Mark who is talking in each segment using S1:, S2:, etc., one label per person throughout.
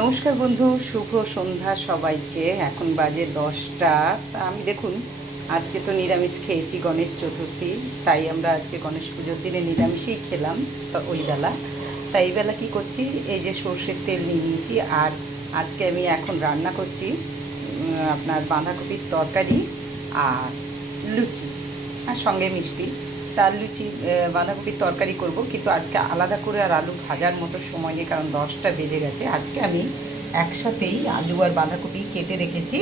S1: নমস্কার বন্ধু, শুভ সন্ধ্যা সবাইকে। এখন বাজে দশটা। আমি দেখুন, আজকে তো নিরামিষ খেয়েছি গণেশ চতুর্থী, তাই আমরা আজকে গণেশ পুজোর দিনে নিরামিষই খেলাম তো ওই বেলা। তাই এই বেলা কী করছি, এই যে সর্ষের তেল নিয়ে নিয়েছি, আর আজকে আমি এখন রান্না করছি আপনার বাঁধাকপির তরকারি আর লুচি, আর সঙ্গে মিষ্টি। তার লুচি বাঁধাকপির তরকারি করব। কিন্তু আজকে আলাদা করে আর আলু ভাজার মতো সময় নেই, কারণ দশটা বেজে গেছে। আজকে আমি একসাথেই আলু আর বাঁধাকপি কেটে রেখেছি।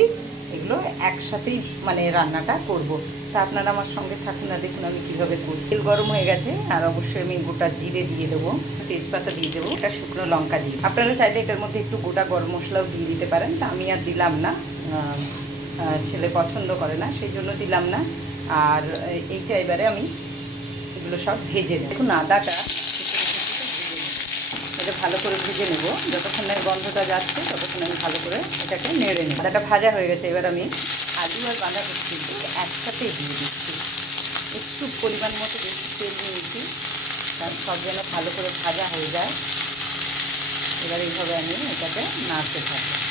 S1: এগুলো একসাথেই মানে রান্নাটা করব। তা আপনারা আমার সঙ্গে থাকুন না দেখুন আমি কীভাবে করছি। গরম হয়ে গেছে, আর অবশ্যই আমি গোটা জিরে দিয়ে দেবো, তেজপাতা দিয়ে দেবো এটা শুকনো লঙ্কা দিয়ে আপনারা চাইলে এটার মধ্যে একটু গোটা গরম মশলাও দিয়ে দিতে পারেন। তা আমি আর দিলাম না ছেলে পছন্দ করে না, সেই জন্য দিলাম না। আর এইটা এবারে আমি এগুলো সব ভেজে নেব। দেখুন, আদাটা এটা ভালো করে ভেজে নেব। যতক্ষণ না গন্ধটা যাচ্ছে, ততক্ষণ আমি ভালো করে এটাকে নেড়ে নেব। আদাটা ভাজা হয়ে গেছে, এবার আমি আলু আর বাঁধাকপি কিন্তু একসাথেই দিয়ে দিচ্ছি। একটু পরিমাণ মতো বেশি তেল নিয়েছি কারণ সব যেন ভালো করে ভাজা হয়ে যায়। এবার এইভাবে আমি এটাকে নাড়তে থাকব।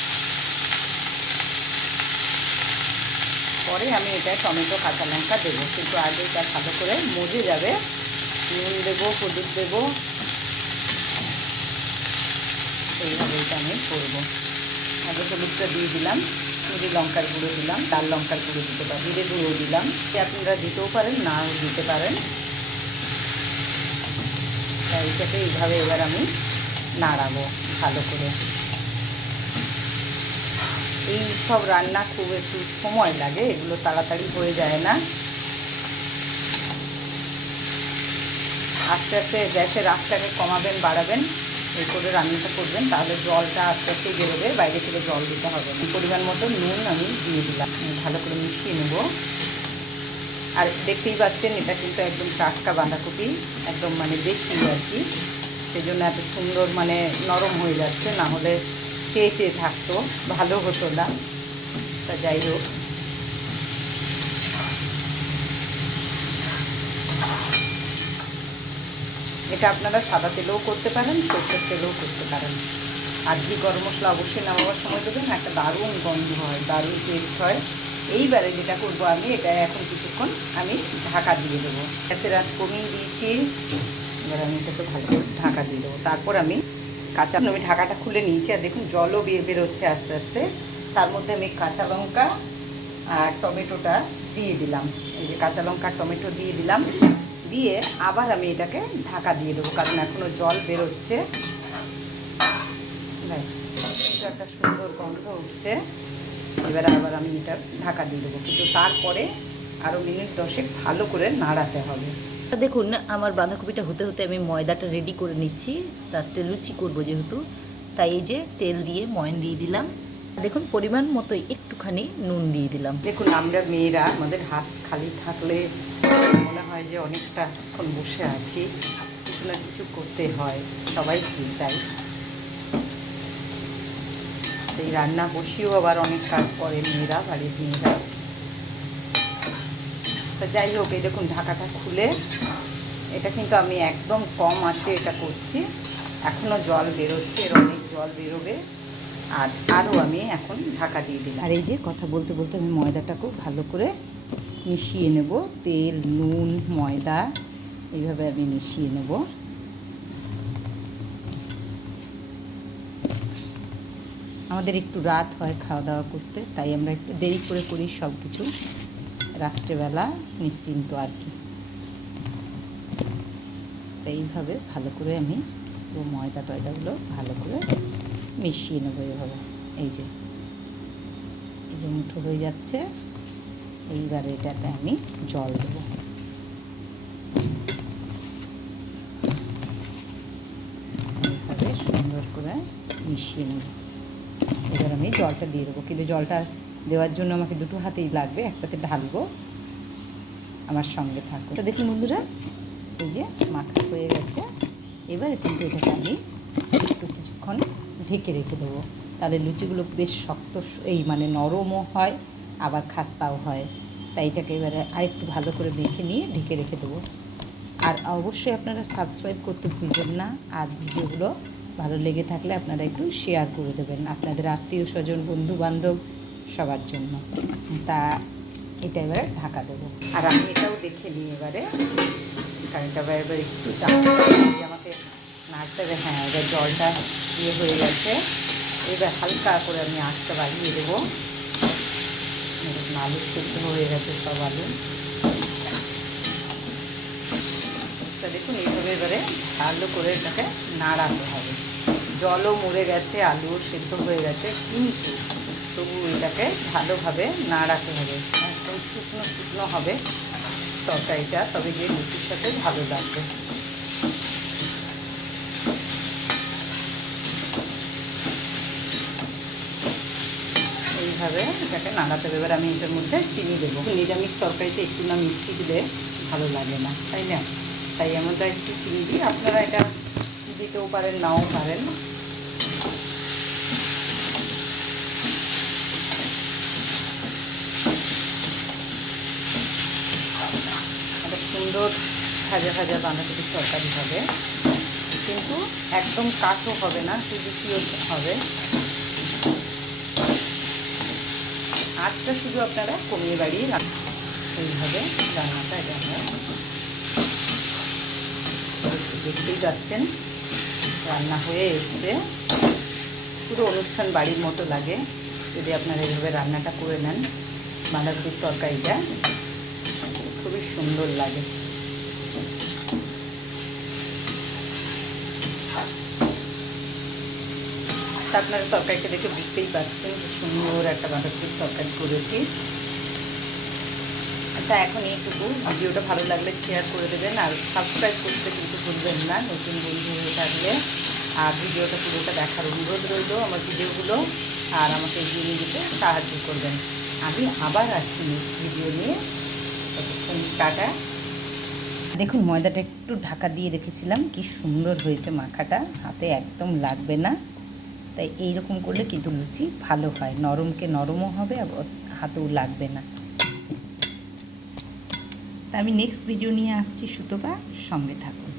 S1: পরে আমি এটা টমেটো, কাঁচা লঙ্কা দেবো। কিন্তু আগে এটা ভালো করে মজে যাবে। নুন দেবো, হলুদ দেবো। এইভাবে এটা আমি করব। আগে হলুদটা দিয়ে দিলাম, চিনি লঙ্কার গুঁড়ো দিলাম, লাল লঙ্কার গুঁড়ো দিতে পারি, জিরে গুঁড়ো দিলাম। আপনারা দিতেও পারেন, নাও দিতে পারেন। তাই এটাকে এইভাবে এবার আমি নাড়াবো ভালো করে। এই সব রান্না খুব একটু সময় লাগে, এগুলো তাড়াতাড়ি হয়ে যায় না। আস্তে আস্তে গ্যাসের আঁচটাকে কমাবেন, বাড়াবেন এই করে রান্নাটা করবেন, তাহলে জলটা আস্তে আস্তে বেরোবে, বাইরে থেকে জল দিতে হবে না। পরিমাণ মতো নুন আমি দিয়ে দিলাম ভালো করে মিশিয়ে নেব। আর দেখতেই পাচ্ছেন, এটা কিন্তু একদম টাটকা বাঁধাকপি, একদম মানে দেশি আর কি। সেই জন্য এত সুন্দর মানে নরম হয়ে যাচ্ছে, না হলে চেয়ে চেয়ে থাকতো, ভালো হতো না। তা যাই হোক। এটা আপনারা সাদা তেলেও করতে পারেন, সর্ষের তেলেও করতে পারেন। আর ঘি গরম মশলা অবশ্যই নামাবার সময় দেবেন, একটা দারুণ গন্ধ হয়, দারুণ টেস্ট হয়। এইবারে যেটা করব আমি, এটা এখন কিছুক্ষণ আমি ঢাকা দিয়ে দেবো। গ্যাসের আজ কমিয়ে দিয়েছি। এবার আমি এটাকে ভালো করে ঢাকা দিয়ে দেবো। তারপর আমি কাঁচা আমি ঢাকাটা খুলে নিয়েছি, আর দেখুন জলও বের বেরোচ্ছে আস্তে আস্তে। তার মধ্যে আমি কাঁচা লঙ্কা আর টমেটোটা দিয়ে দিলাম। এই যে কাঁচা লঙ্কা, টমেটো দিয়ে দিলাম। দিয়ে আবার আমি এটাকে ঢাকা দিয়ে দেবো, কারণ এখনও জল বেরোচ্ছে। ব্যাস একটা সুন্দর গন্ধ উঠছে। এবার আবার আমি এটা ঢাকা দিয়ে দেবো। কিন্তু তারপরে আরও মিনিট দশেক ভালো করে নাড়াতে হবে।
S2: দেখুন, আমার বাঁধাকপিটা হতে হতে আমি ময়দাটা রেডি করে নিচ্ছি। তাতে লুচি করব যেহেতু, তাই এই যে তেল দিয়ে, ময়ন দিয়ে দিলাম। দেখুন, পরিমাণ মতো একটুখানি নুন দিয়ে দিলাম।
S1: দেখুন, আমরা মেয়েরা, আমাদের হাত খালি থাকলে মনে হয় যে অনেকটাক্ষণ বসে আছি। কিছু না কিছু করতে হয়, সবাই তাই? এই রান্না বসিয়েও আবার অনেক কাজ করে মেয়েরা, বাড়ির মেয়েরা। তো যাই হোক, এই দেখুন, ঢাকাটা খুলে এটা কিন্তু আমি একদম কম আছে এটা করছি। এখনও জল বেরোচ্ছে, এর অনেক জল বেরোবে। আর আরও আমি এখন ঢাকা দিয়ে দিলাম। আর এই যে কথা বলতে বলতে আমি ময়দাটাকেও ভালো করে মিশিয়ে নেব। তেল, নুন, ময়দা, এইভাবে আমি মিশিয়ে নেব। আমাদের একটু রাত হয় খাওয়া দাওয়া করতে, তাই আমরা একটু দেরি করে করি সব কিছু রাত্রেবেলা নিশ্চিন্ত আর কি। তো এইভাবে ভালো করে আমি ময়দা টয়দাগুলো ভালো করে মিশিয়ে নেব এভাবে। এই যে এই যে মুঠো হয়ে যাচ্ছে। এইবার এটাতে আমি জল দেবো। সুন্দর করে মিশিয়ে নেব। এবার আমি জলটা দিয়ে দেবো। কিন্তু জলটা দেওয়ার জন্য আমাকে দুটো হাতেই লাগবে একটাতে ঢালবো। আমার সঙ্গে থাকো। তো দেখুন বন্ধুরা। এই যে মাখা হয়ে গেছে। এবারে কিন্তু এটাকে আমি একটু কিছুক্ষণ ঢেকে রেখে দেবো। তাহলে লুচিগুলো বেশ শক্ত এই মানে নরমও হয় আবার খাস্তাও হয়। তাই এটাকে এবারে আরেকটু ভালো করে মেখে নিয়ে ঢেকে রেখে দেবো। আর অবশ্যই আপনারা সাবস্ক্রাইব করতে ভুলবেন না। আর ভিডিওগুলো ভালো লেগে থাকলে আপনারা একটু শেয়ার করে দেবেন। আপনাদের আত্মীয় স্বজন বন্ধু বান্ধব সবার জন্য। তা এটা এবারে ঢাকা দেবো। আর আমি এটাও দেখে নিই এবারে। কারেন্টটা এবার এবার একটু আমাকে নাড়তে হবে হ্যাঁ এবার জলটা ইয়ে হয়ে গেছে। এবার হালকা করে আমি আঁচটা বাড়িয়ে দেবো। আলু সেদ্ধ হয়ে গেছে সব আলু। দেখুন, এইভাবে এবারে ভালো করে এটাকে নাড়াতে হবে। জলও মরে গেছে, আলুও সেদ্ধ হয়ে গেছে। কিন্তু তবু এটাকে ভালোভাবে নাড়াতে হবে। একদম শুকনো শুকনো হবে তরকারিটা, তবে যে লুচির সাথে ভালো লাগবে। এইভাবে এটাকে নাড়াতে হবে। এবার আমি এটার মধ্যে চিনি দেবো। নিরামিষ তরকারিতে একটু না মিষ্টি দিলে ভালো লাগে না, তাই না? তাই আমরা একটু চিনি দিই। আপনারা এটা দিতেও পারেন, নাও পারেন একটা সুন্দর ভাজা ভাজা বাঁধাকপির তরকারি হবে। কিন্তু একদম কাঠও হবে না সুজিও হবে। আঁচটা শুধু আপনারা কমিয়ে বাড়িয়ে রাখবেন এইভাবে রান্নাটা এটা আমরা দেখতেই পাচ্ছেন, রান্না হয়ে এসছে। পুরো অনুষ্ঠান বাড়ির মতো লাগে। যদি আপনারা এইভাবে রান্নাটা করে নেন, বাঁধাকপির তরকারিটা, খুবই সুন্দর লাগে। তা আপনারা তরকারিটা দেখে বুঝতেই পারছেন যে সুন্দর একটা বাঁধাকপির তরকারি করেছি। তা এখন এইটুকু। ভিডিওটা ভালো লাগলে শেয়ার করে দেবেন আর সাবস্ক্রাইব করতে কিন্তু ভুলবেন না, নতুন বন্ধু হয়ে থাকলে। আর ভিডিওটা পুরোটা দেখার অনুরোধ রইল আমার ভিডিওগুলো, আর আমাকে এগিয়ে নিয়ে যেতে সাহায্য করবেন। আমি আবার আসছি নেক্সট ভিডিও নিয়ে। ততক্ষণ টাটা। দেখুন, ময়দাটা একটু ঢাকা দিয়ে রেখেছিলাম। কি সুন্দর হয়েছে মাখাটা। হাতে একদম লাগবে না। তাই এইরকম করলে কিন্তু লুচি ভালো হয়। নরমকে নরমও হবে আবার হাতেও লাগবে না। তা আমি নেক্সট ভিডিও নিয়ে আসছি সুতোপা। সঙ্গে থাকুন।